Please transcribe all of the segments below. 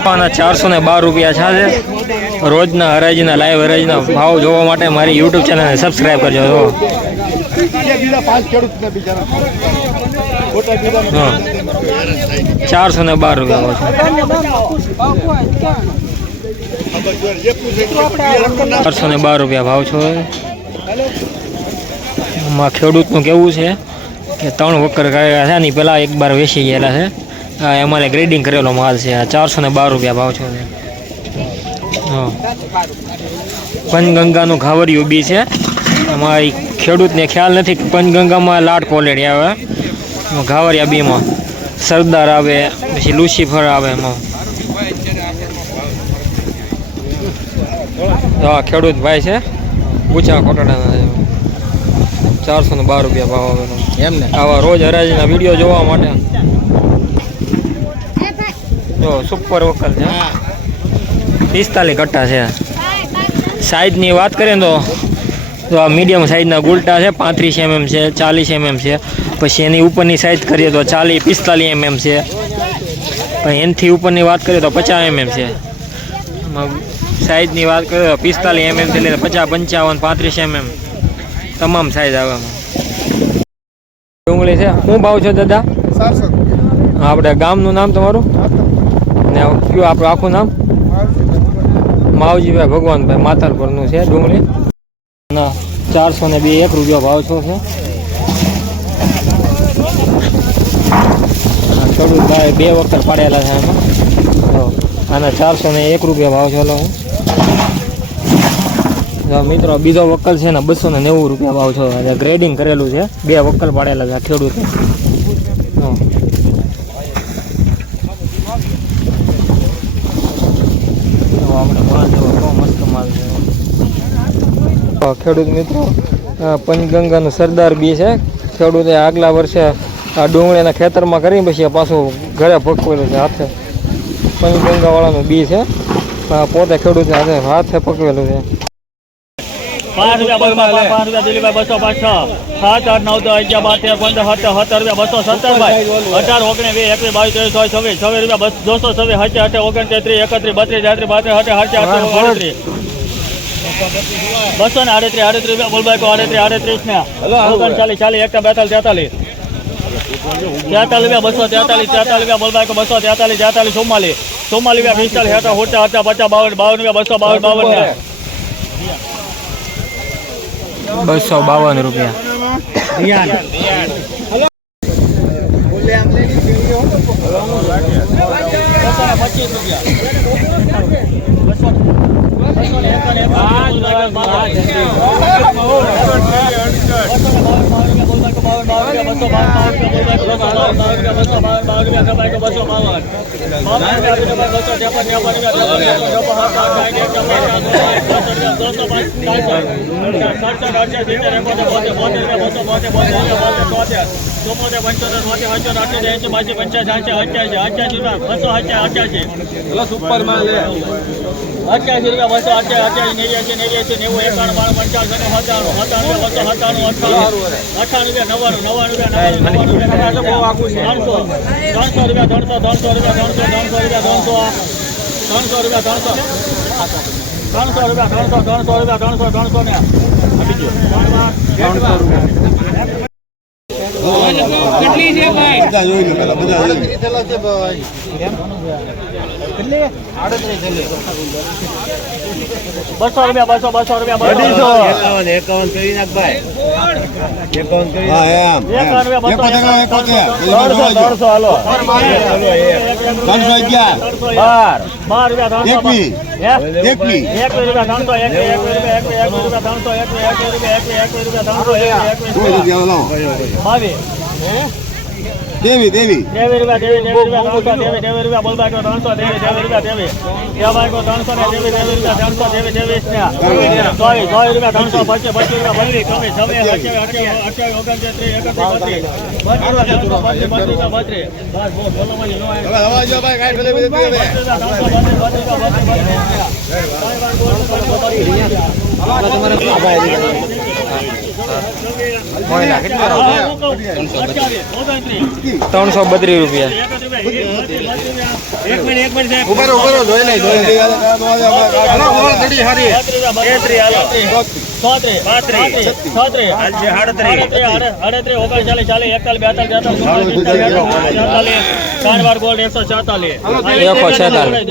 આના ચારસો ને બાર રૂપિયા છે રોજના હરાજીના લાઈવ હરાજીના ભાવ જોવા માટે મારી યુટ્યુબ ચેનલને સબસ્ક્રાઈબ કરજો, જો. ચારસો ને બાર રૂપિયા ચારસો ને બાર રૂપિયા ભાવ છો ખેડૂતનું કેવું છે કે ત્રણ વક્કર કાઢેલા છે ને પહેલાં એક બાર વેચી ગયેલા છે. આ અમારે ગ્રેડિંગ કરેલો માલ છે. આ ચારસો ને બાર રૂપિયા ભાવ છો હા. પંચગંગાનું ઘાવરિયું બી છે. અમારી ખેડૂતને ખ્યાલ નથી કે પંચગંગામાં લાડ ક્વોલિટી આવે. ઘાવરિયા બીમાં. સરદાર આવે પછી લુસીફર આવે એમાં. હા ખેડૂત ભાઈ છે. ઊંચા કોટડાના છે. ચારસો ને બાર રૂપિયા ભાવ આવે એમ ને આવા રોજ હરાજીના વીડિયો જોવા માટે. જો સુપર વકલ છે પિસ્તાલીસ કટ્ટા છે. સાઈઝની વાત કરીએ તો તો આ મીડિયમ સાઇઝના ગુલટા છે પાંત્રીસ એમએમ છે ચાલીસ એમએમ છે. પછી એની ઉપરની સાઇઝ કરીએ તો ચાલીસ પિસ્તાલીસ એમએમ છે. પછી એનથી ઉપરની વાત કરીએ તો પચાસ એમએમ છે. સાઇઝની વાત કરીએ તો પિસ્તાલીસ એમએમથી લઈને પચાસ પંચાવન પાંત્રીસ એમએમ તમામ સાઇઝ આવે એમાં ડુંગળી છે? શું ભાવ છે દાદા? આપણે ગામનું નામ તમારું? ને કયું આપણું આખું નામ? માવજીભાઈ ભગવાનભાઈ માતારપુરનું છે, ડુંગળી. ના ચારસો ને બે એક રૂપિયા ભાવ છો છે? ખેડૂત ભાઈ બે વખત પાડેલા છે એમાં આના ચારસો ને એક રૂપિયા ભાવ છે હું. મિત્રો, બીજો વકલ છે ને બસો ને નેવું રૂપિયા ભાવ છો. ગ્રેડિંગ કરેલું છે. બે વકલ પાડેલા છે ખેડૂતે હા તો આપણે માલ જોવો બહુ મસ્ત માલ છે તો ખેડૂત મિત્રો પંચગંગાનું સરદાર બી છે. ખેડૂતે આગલા વર્ષે આ ડુંગળીના ખેતરમાં કરી પછી પાછું ઘરે પકવેલું છે, હાથે. પંચગંગાવાળાનું બી છે. પોતે ખેડૂત હાથે હાથે પકવેલું છે. પાંચ રૂપિયા પાંચ રૂપિયા બસો પાંચ સાત, આઠ, નવ, દસ, અગિયાર પંદર, સત્તર સત્તર રૂપિયા બસો સત્તર ભાઈ. અઢાર, ઓગણીસ, વીસ, એકવીસ, બાવીસ, ત્રેવીસ રૂપિયા બસ છવ્વીસ હચે હટે ઓગણ તેત્રીસ એકત્રીસ, બત્રીસ બત્રીસ હટે હચે હટે આડત્રીસ બસો ને આડત્રીસ આડત્રીસ રૂપિયા આડત્રીસ આડત્રીસ ને. ઓગણચાલીસ ચાલીસ એક બેતાલીસ તેતાલીસ. તેતાલીસ બસો તેતાલીસ તેતાલીસ રૂપિયા બસો તેતાલીસ તેતાલીસ ચુમ્માલીસ. ચુમ્માલીસ રૂપિયા પિસ્તાલીસ હેઠા હોટા હતા પચાસ બાવન બાવન રૂપિયા બસો બાવન બાવન ને બસો બાવન રૂપિયા. પચીસ સુપર માલ લે અઠ્યાસી રૂપિયા બસો અઠ્યાસી નેવ્યાસી નેવ્યાસી નેવું એકાણું બાણું પંચાવન સત્તાણું સત્તાણું બસો સત્તાણું અઠ્ઠાણું અઠ્ઠાણું રૂપિયા નવ્વાણું નવ્વાણું રૂપિયા નવ્વાણું રૂપિયા ત્રણસો ત્રણસો રૂપિયા ત્રણસો ત્રણસો રૂપિયા ત્રણસો ત્રણસો રૂપિયા ત્રણસો ત્રણસો રૂપિયા ત્રણસો ત્રણસો રૂપિયા ત્રણસો ત્રણસો રૂપિયા ત્રણસો ત્રણસો ને ત્રણસો રૂપિયા બધા જોઈ લો પેલા બધા જોઈ લો બસો રૂપિયા બસો બસો રૂપિયા બસો એકાવન કરી નાખ ભાઈ એકાવન કરી હા એમ એકાવન રૂપિયા ત્રણસો હાલો અગિયાર બાર બાર રૂપિયા બાવીસ દેવી દેવી દેવી રૂપિયા દેવી દેવી રૂપિયા દેવી દેવી રૂપિયા બોલબાઈ કો ત્રણસો દેવી દેવી રૂપિયા દેવી દેવાઈ કો ત્રણસો ને દેવી દેવી રૂપિયા ત્રણસો દેવી દેવી સોય ચોવીસ રૂપિયા ત્રણસો પચીસ પચીસ રૂપિયા બત્રીસ ચોવીસ છવ્વીસ અઠ્યાવીસ અઠ્યાવીસ ઓગણત્રીસ ત્રીસ એકત્રીસ બત્રીસ બત્રીસ બસ બહુ બોલો મને નો આવે. ત્રણસો બત્રીસ. રૂપિયા. બત્રીસ બત્રીસ બત્રીસ ત્રણસો બત્રીસ રૂપિયા એકત્રીસ રૂપિયા એક મિનિટ એક મિનિટ સાહેબ. ઊભા રહો, ઊભા રહો, જોઈ લઈ, જોઈ લઈ. હાલો, ગોળ ધડી હારી. તેત્રીસ, હાલો. ચોત્રીસ, પાંત્રીસ, છત્રીસ, આડત્રીસ, આડત્રીસ, ઓગણચાલીસ, ચાલીસ, એકતાલીસ, બેતાલીસ, તેતાલીસ, ચુમ્માલીસ, પિસ્તાલીસ, છેતાલીસ, ચાર વાર ગોલ્ડ એકસો છેતાલીસ. એકસો છેતાલીસ.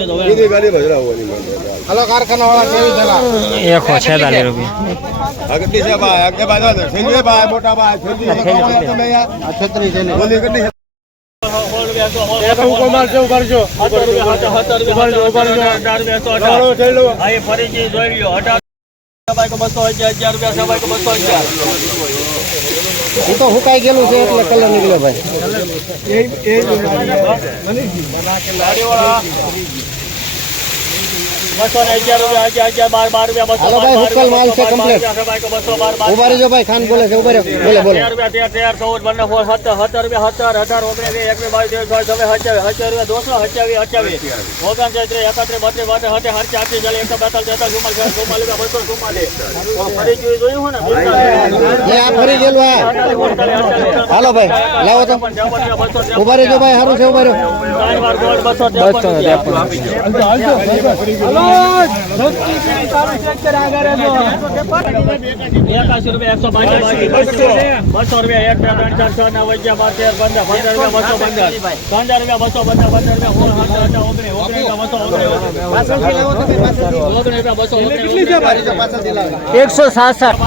હાલો, કારખાનાવાળા કેવી ચલા? એકસો છેતાલીસ રૂપિયા અગત્ય છે ભાઈ, અગત્ય ભાઈ, જો, છેલ્લી ભાઈ, મોટા ભાઈ, છેલ્લી ભાઈ, તમે અહીંયા. બોલી કેટલી ફરીથી જોઈ લ્યો. અઢાર બસો અગિયાર, રૂપિયા સવાઈ બસો અગિયાર. હું તો હુકાઈ ગયેલું છે એટલે કલર નીકળ્યો ભાઈ. બસો ને અગિયાર રૂપિયા, અગિયાર, અગિયાર, બાર, બાર રૂપિયા, બસો હાલો બાર, ભાઈ, બાર હુક્કલ માલ છે રૂપિયા, complete. રૂપિયા, સવાઈ કે બસો બાર, બાર ઊભા રહેજો ભાઈ ખાન બોલે છે ઊભા રહ્યો. બોલે બોલે. તેર રૂપિયા, તેર, તેર, ચૌદ, પંદર, સોળ, સત્તર, સત્તર રૂપિયા, સત્તર, અઢાર, ઓગણીસ, એકવીસ, બાવીસ, ત્રેવીસ, ચોવીસ, છવ્વીસ, સત્યાવીસ રૂપિયા, સત્યાવીસ, અઠ્યાવીસ, ઓગણચાલીસ, ત્રીસ, એકત્રીસ, બત્રીસ, બત્રીસ, સત્તર, અડસઠ, ચાલીસ, એકસો બેતાલીસ, તેતાલીસ, ચુમ્માલીસ, ચુમ્માલીસ રૂપિયા, બસો ચુમ્માલીસ. ફરી જોયું જોયું હોય ને? ફરી ગયેલું. હાલો ભાઈ લાવો તો. ઊભા રહેજો ભાઈ સારું છે ઊભા રહ્યો. બસો ત્રેપન. બસો રૂપિયા. એક બે ત્રણ ચાર છ નવ અગિયાર બાર તેર પંદર પંદર રૂપિયા બસો પંદર. પંદર રૂપિયા બસો પંદર પંદર રૂપિયા બસો એકસો સાસઠ.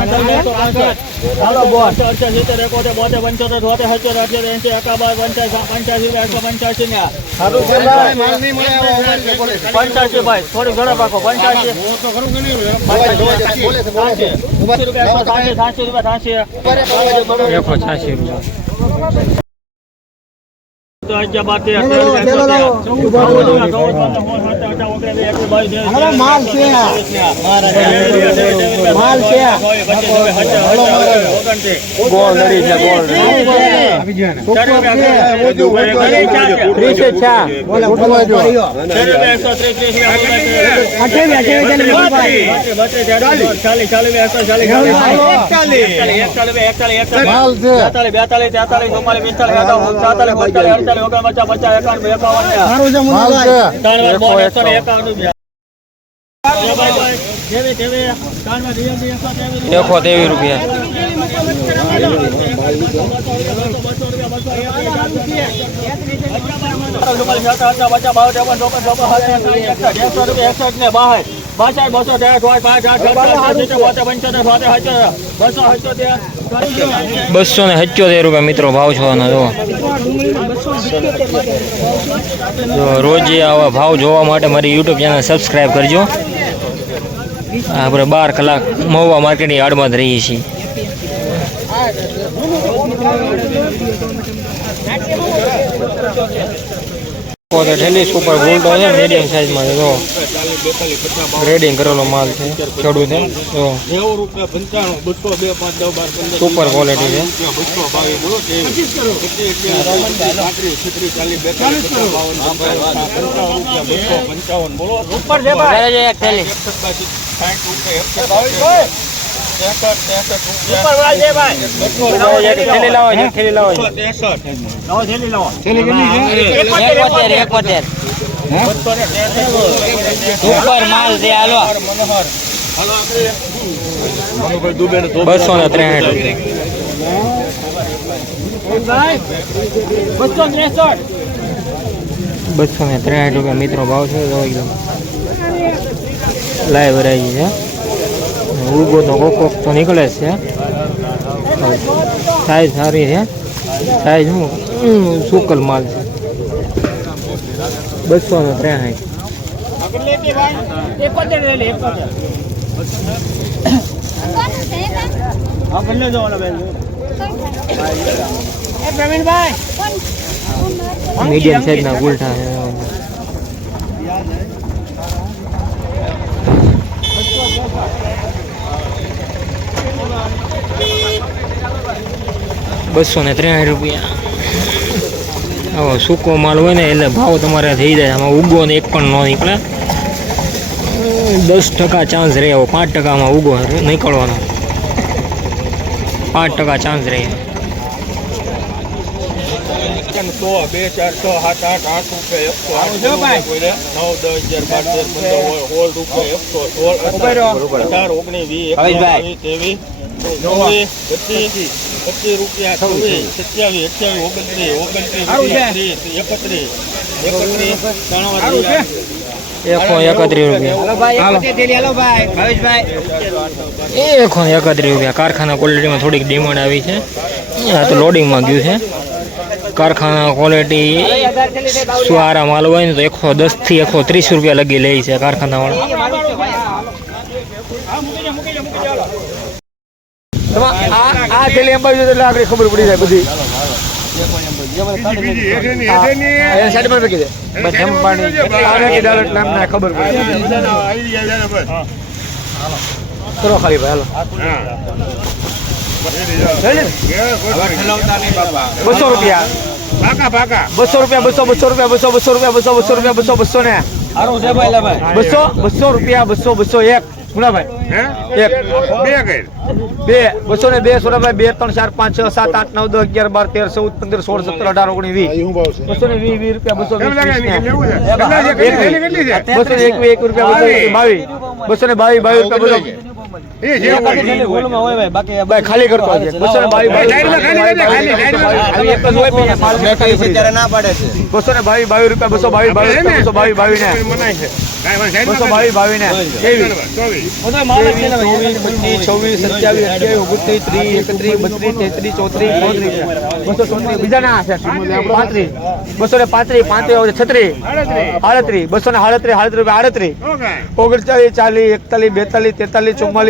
પંચ્યાસી ભાઈ. થોડી રાખો પંચ્યાસી એંસી રૂપિયા સાસી રૂપિયા. માલ છે આ. માલ છે. ગોળ નડી છે ગોળ ચાલીસ, ચાલીસ, એકતાલીસ, એકતાલીસ, બેતાલીસ, બેતાલીસ, તેતાલીસ, ચુમ્માલીસ, પિસ્તાલીસ, અઠ્ઠાવન, અડતાલીસ, ઓગણપચાસ, પચાસ, એકાવન, એકાવન ને માલ છે બોલ, એકસો ને એકાવન રૂપિયા. ભાઈ, તેવી, વાર રીયલ એકસો તેવી રૂપિયા. તેવી રૂપિયા બસો ને સત્યોતેર રૂપિયા મિત્રો ભાવ જોવાનો જો જો રોજે આવા ભાવ જોવા માટે મારી યુટ્યુબ ચેનલ સબસ્ક્રાઈબ કરજો. આપણે બાર કલાક મહુવા માર્કેટની આડમાં જ રહીએ છીએ. પોતે ઠેલી સુપર ગોલ્ડો છે મીડિયમ સાઈઝમાં છે જો. ગ્રેડિંગ કરેલો માલ છે ખેડૂતે જો. પાંચ બાર સુપર ક્વોલિટી છે બોલો ઉપર છે એક થેલી સુપર માલ છે બસો ને ત્રેસઠ બસો ને ત્રેસઠ રૂપિયા મિત્રો ભાવ છે લાઈવ રહી છે. ઉગો તો કોક તો નીકળે છે. સાઈઝ સારી છે. સાઈઝ હું સુકલ માલ છે. બસો ને ત્રેસઠ. મીડિયમ સાઈઝના ગુલઠા છે. બસો ને ત્રણ રૂપિયા આવો સૂકો માલ હોય ને એટલે ભાવ તમારે થઈ જાય આમાં ઉગો ને એક પણ ન નીકળે દસ ટકા ચાન્સ રહે એવો પાંચ ટકામાં ઉગો નીકળવાનો પાંચ ટકા ચાન્સ રહે સો બે ચાર છ સાત આઠ આઠ રૂપિયા એકસો આઠ નવ દસ હજાર બાર તેર પંદર સોળ સોળ રૂપિયા એકસો સોળ અઢાર ઓગણીસ વીસ એકવીસ ત્રેવીસ ચોવીસ પચીસ પચીસ રૂપિયા ચોવીસ સત્યાવીસ અઠ્યાવીસ ઓગણત્રીસ ઓગણત્રીસ ત્રીસ એકત્રીસ એકત્રીસ એકસો એકત્રીસ રૂપિયા. એકસો એકત્રીસ રૂપિયા. કારખાના ક્વોલિટીમાં થોડીક ડિમાન્ડ આવી છે. આ તો લોડિંગમાં ગયું છે. કારખાના ક્વોલિટી સુવારા માલ હોય ને તો એકસો દસથી એકસો ત્રીસ રૂપિયા લગી લે છે કારખાનાવાળા. આ થેલી અંબાજી એટલે આગળ ખબર પડી જાય બધી. ખબર પડી ભાઈ હાલો બસો રૂપિયા. બસો રૂપિયા, બસો બસો રૂપિયા, બસો બસો રૂપિયા, બસો બસો રૂપિયા, બસો બસો ને. બસો બસો રૂપિયા, બસો બસો એક. એક બે. બસો ને બે સોરાભાઈ બે ત્રણ ચાર પાંચ છ સાત આઠ નવ દસ અગિયાર બાર તેર ચૌદ પંદર સોળ સત્તર અઢાર ઓગણીસ વીસ. બસો ને વીસ વીસ રૂપિયા બસો. બસો ને એકવીસ એક રૂપિયા બસો બાવીસ. બસો ને બાવીસ બાવીસ રૂપિયા બસો ભાઈ ખાલી કરતો આજે. બસો ને બાવીસ બાવીસ એક જ હોય પણ માલ ખાલી પડી જાય. બસો ને બાવીસ બાવીસ રૂપિયા બસો બાવીસ બાવીસ બસો બાવીસ બાવીસ ને બસો બાવીસ બાવીસ ને ચોવીસ છવ્વીસ સત્યાવીસ અઠ્યાવીસ ઓગણત્રીસ ત્રીસ એકત્રીસ બત્રીસ તેત્રીસ ચોત્રીસ ચોત્રીસ. બસો ચોત્રીસ. બીજા ના છે. પાંત્રીસ. બસો ને પાંત્રીસ પાંત્રીસ છત્રીસ. આડત્રીસ બસો ને આડત્રીસ આડત્રીસ રૂપિયા આડત્રીસ ઓગણચાલીસ ચાલીસ એકતાલીસ બેતાલીસ તેતાલીસ ચુમ્માલીસ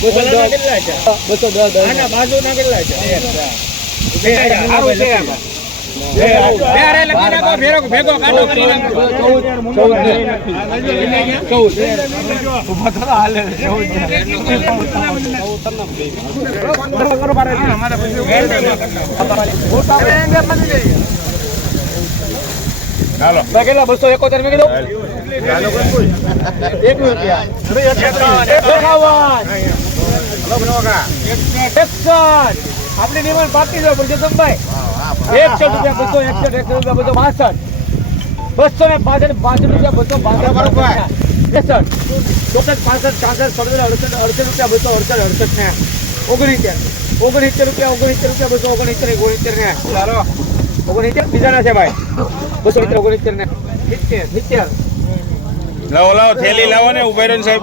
બસો બસો દસ બસો કરો હાલે. ચૌદ કેટલા? બસો એકોતેર મેં કીધું. એક રૂપિયા આપણી ડિમાન્ડ બાકી જો પુરુષોત્તમભાઈ એકસઠ રૂપિયા બસો એકસઠ એકસઠ રૂપિયા બસો બાસઠ બસો ને પાસઠ પાસઠ રૂપિયા બસો બાસઠ એકસઠ ચોસઠ પાસઠ છાસઠ સડસઠ અડસઠ અડસઠ રૂપિયા બસો અડસઠ અડસઠ ને ઓગણીસેર ઓગણીસેર રૂપિયા ઓગણીસેર રૂપિયા બસો ઓગણીસેર ઓગણીસેર ને ચાલો બીજા બીજાના છે ભાઈ બસો ઓગણીસેર ને સિત્તેર સિત્તેર લાવો લાવો, થેલી લાવો ને સાહેબ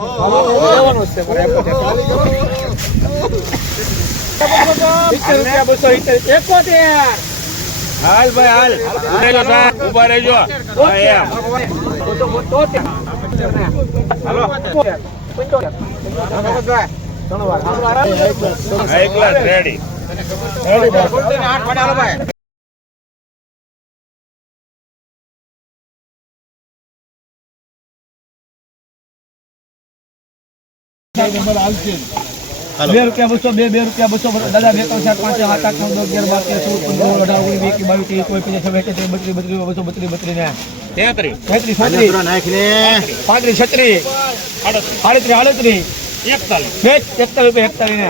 બસો સિત્તેર એકોતેર હાલ ભાઈ, હાલ. ઊભા સાહેબ. ઊભા રહેજો. એક ગ્લાસ રેડી બે રૂપિયા બસો બે બે રૂપિયા બસો. દાદા બે ત્રણ ચાર પાંચ સાત આઠ નવ દસ અગિયાર બાર તેર ચૌદ પંદર અઢાર ઓગણીસ એકવીસ બાવીસ ત્રીસ ચોવીસ પચીસ છવ્વીસ બત્રીસ બત્રીસ બસો બત્રીસ બત્રીસ ને. તેત્રીસ. તેત્રીસ છત્રીસ. પાંત્રીસ છત્રીસ. આડત્રીસ. આડત્રીસ એકતાલીસ એકતાલીસ. રૂપિયા એકતાલીસ ને.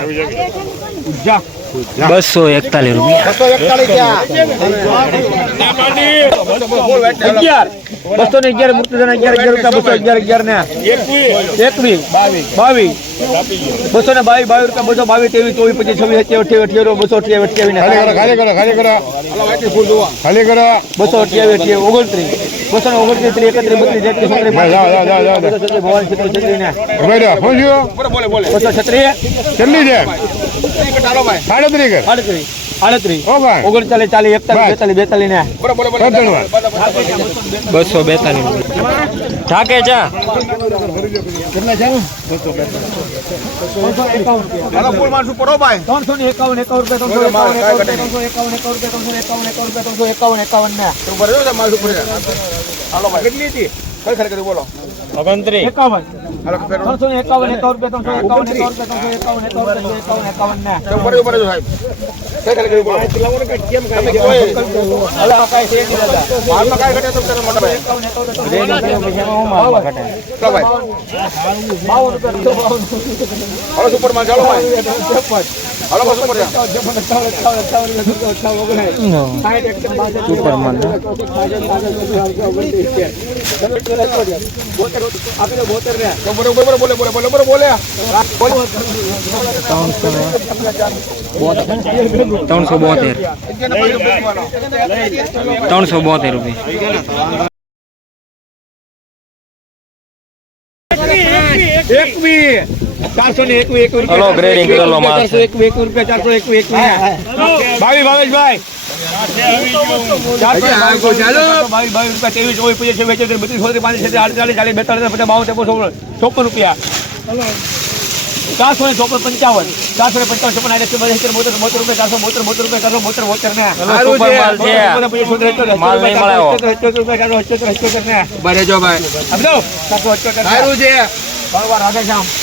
જા. બસો એકતાલીસ રૂપિયા. બસો ને અગિયાર મુર્તુજાના અગિયાર અગિયાર રૂપિયા બસો અગિયાર અગિયાર ને એકવીસ. બાવીસ. બસો ને બાવીસ બાવીસ રૂપિયા બસો બાવીસ ત્રેવીસ ચોવીસ પચીસ છવ્વીસ અઠ્યાવીસ અઠ્યાવીસ બસો અઠ્યાવીસ અઠ્યાવીસ ને ખાલી કરો ખાલી કરો ખાલી કરો. બસો અઠ્યાવીસ અઠ્યાવીસ ઓગણત્રીસ. બસો ને ઓગણત્રીસ ત્રીસ એકત્રીસ બત્રીસ એકત્રીસ છત્રીસ? બસો છત્રીસ કેટલી છે? બસો બેતાલીસ ઠાકે ચા ઓગણત્રીસ. એકાવન. ત્રણસો ને એકાવન એકાવન રૂપિયા ત્રણસો એકાવન એકાવન રૂપિયા ત્રણસો એકાવન એકાવન ત્રણસો એકાવન એકાવન ને અલા, કાંઈ છે નહીં દાદા. બાવન રૂપિયા ત્રણસો બોતેર ત્રણસો બોતેર રૂપિયા ચારસો ને એકવીસ એક કરેલો ચારસો એક એકવીસ રૂપિયા ચારસો એકવીસ એકવીસ ભાવી બાવીસ ચોપન રૂપિયા ચારસો ને ચોપન પંચાવન ચારસો ને પંચાવન ચોપન આઠ બોતેર બોતેર બોતેર રૂપિયા ચારસો બોતેર બોતર રૂપિયા ચારસો બોતેર બોતેર ને.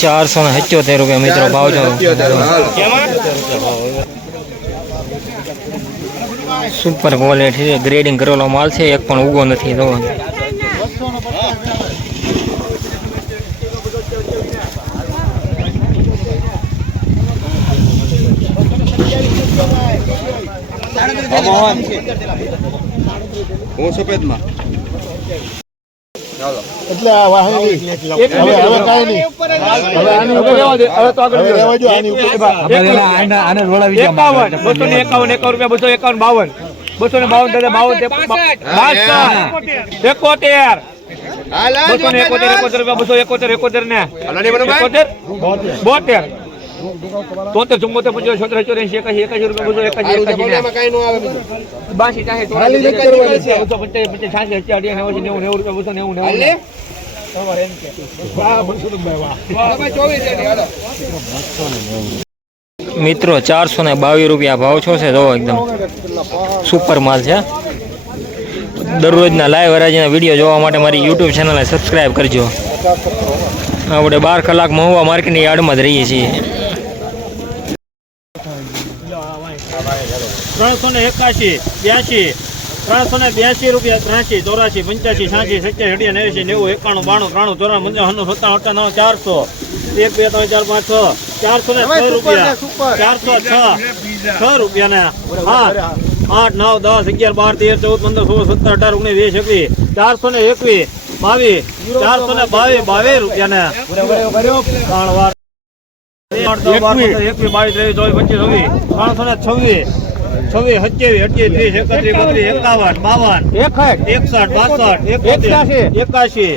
ચારસો ને સત્યોતેર રૂપિયા મિત્રો ભાવ છો સુપર ક્વોલિટી છે ગ્રેડિંગ કરેલો માલ છે એક પણ ઉગો નથી તો એટલે આ વાહન હવે હવે કાંઈ નહીં. હવે આની રહેવા દે, હવે તો આગળ રહેવા જો આની ઉપર. રૂપિયા દાદા એકોતેર. બસો ને એકોતેર એકોતેર રૂપિયા બસો એકોતેર એકોતેર ને. એકોતેર? બોતેર. તોતેર ચુમ્મોતેર પંચોતેર છોતેર ચોતેર એંશી એકાશી એકાશી રૂપિયા બસો એકાશી એકાશી બાસી ચાસી ચોરાસી, બસો પંચાસી અઠ્યાસી નેવું નેવું રૂપિયા બસો નેવું નેવું. મિત્રો ચારસો ને બાવીસ રૂપિયા ભાવ છો છે જો એકદમ. સુપર માલ છે. દરરોજના લાઈવ હરાજીના વીડિયો જોવા માટે મારી યુટ્યુબ ચેનલને સબસ્ક્રાઈબ કરજો. આપણે બાર કલાક મહુવા માર્કેટની યાર્ડમાં જ રહીએ છીએ. ત્રણસો ને એકાશી બ્યાસી ત્રણસો ને બ્યાસી રૂપિયા ત્રાસી ચોરાસી પંચ્યાસી સાસી સત્યાસી અઢી નેવ્યાસી નેવું એકાણું બાણું ત્રાણું ચોરાણું પંચાણું સત્તાણું અઠ્ઠાણું ચારસો. એક બે ત્રણ ચાર પાંચ છ. ચારસો ને છ રૂપિયા. ચારસો છ. છ રૂપિયા ને આઠ. આઠ નવ દસ અગિયાર બાર તેર ચૌદ પંદર સોળ સત્તર અઢાર ઓગણીસ વીસ એકવીસ ચારસો ને એકવીસ બાવીસ ચારસો ને બાવીસ બાવીસ રૂપિયા ને ત્રણ વાર. એકવીસ. બાવીસ ત્રેવીસ ચોવીસ પચીસ છવ્વીસ ત્રણસો ને છવ્વીસ છવ્વીસ સત્યાવીસ અઠ્યાવીસ ત્રીસ એકત્રીસ બત્રીસ એકાવન બાવન એકસઠ. એકસઠ બાસઠ એકાશી. એકાશી.